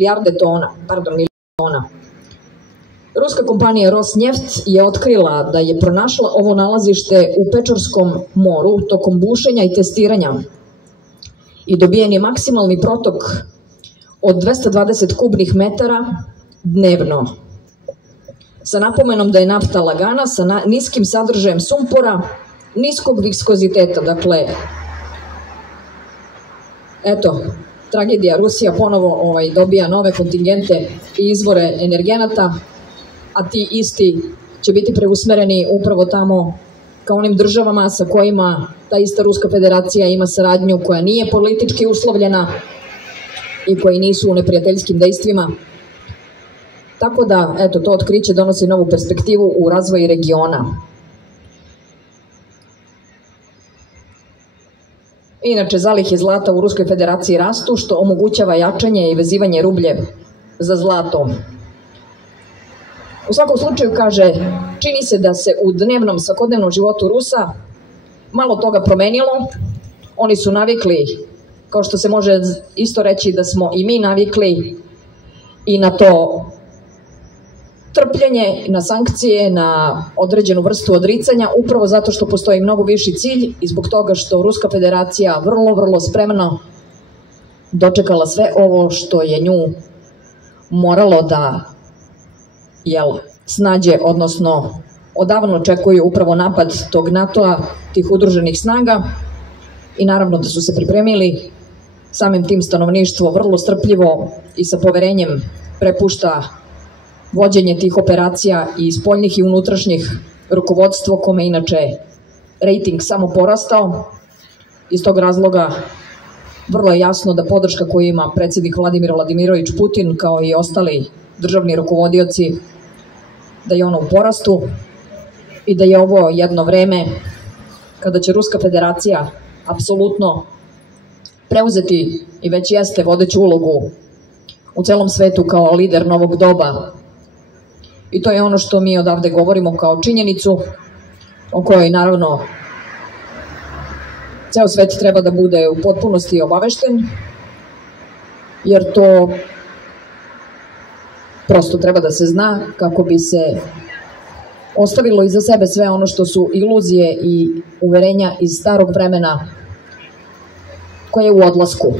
milijarde tona. Ruska kompanija Rosneft je otkrila da je pronašla ovo nalazište u Pečorskom moru tokom bušenja i testiranja i dobijen je maksimalni protok od 220 kubnih metara dnevno, sa napomenom da je nafta lagana, sa niskim sadržajem sumpora, niskog viskoziteta. Dakle, eto, tragedija, Rusija ponovo dobija nove kontingente i izvore energenata, a ti isti će biti preusmereni upravo tamo ka onim državama sa kojima ta ista Ruska federacija ima saradnju koja nije politički uslovljena i koji nisu u neprijateljskim dejstvima. Tako da, eto, to otkriće donosi novu perspektivu u razvoju regiona. Inače, zalihe zlata u Ruskoj federaciji rastu, što omogućava jačanje i vezivanje rublje za zlato. U svakom slučaju, kaže, čini se da se u svakodnevnom životu Rusa malo toga promenilo. Oni su navikli, kao što se može isto reći da smo i mi navikli i na to trpljenje, na sankcije, na određenu vrstu odricanja, upravo zato što postoji mnogo viši cilj i zbog toga što Ruska federacija vrlo spremno dočekala sve ovo što je nju moralo da snađe, odnosno odavno očekuju upravo napad tog NATO-a, tih udruženih snaga, i naravno da su se pripremili. Samim tim stanovništvo vrlo strpljivo i sa poverenjem prepušta vođenje tih operacija i spoljnih i unutrašnjih rukovodstvo, kome inače rejting samo porastao. Iz tog razloga vrlo je jasno da podrška koju ima predsjednik Vladimir Vladimirović Putin, kao i ostali državni rukovodioci, da je ona u porastu i da je ovo jedno vreme kada će Ruska federacija apsolutno preuzeti, i već jeste, vodeću ulogu u celom svetu kao lider novog doba. I to je ono što mi odavde govorimo kao činjenicu o kojoj naravno ceo svet treba da bude u potpunosti obavešten, jer to prosto treba da se zna kako bi se ostavilo iza sebe sve ono što su iluzije i uverenja iz starog vremena koje je u odlasku.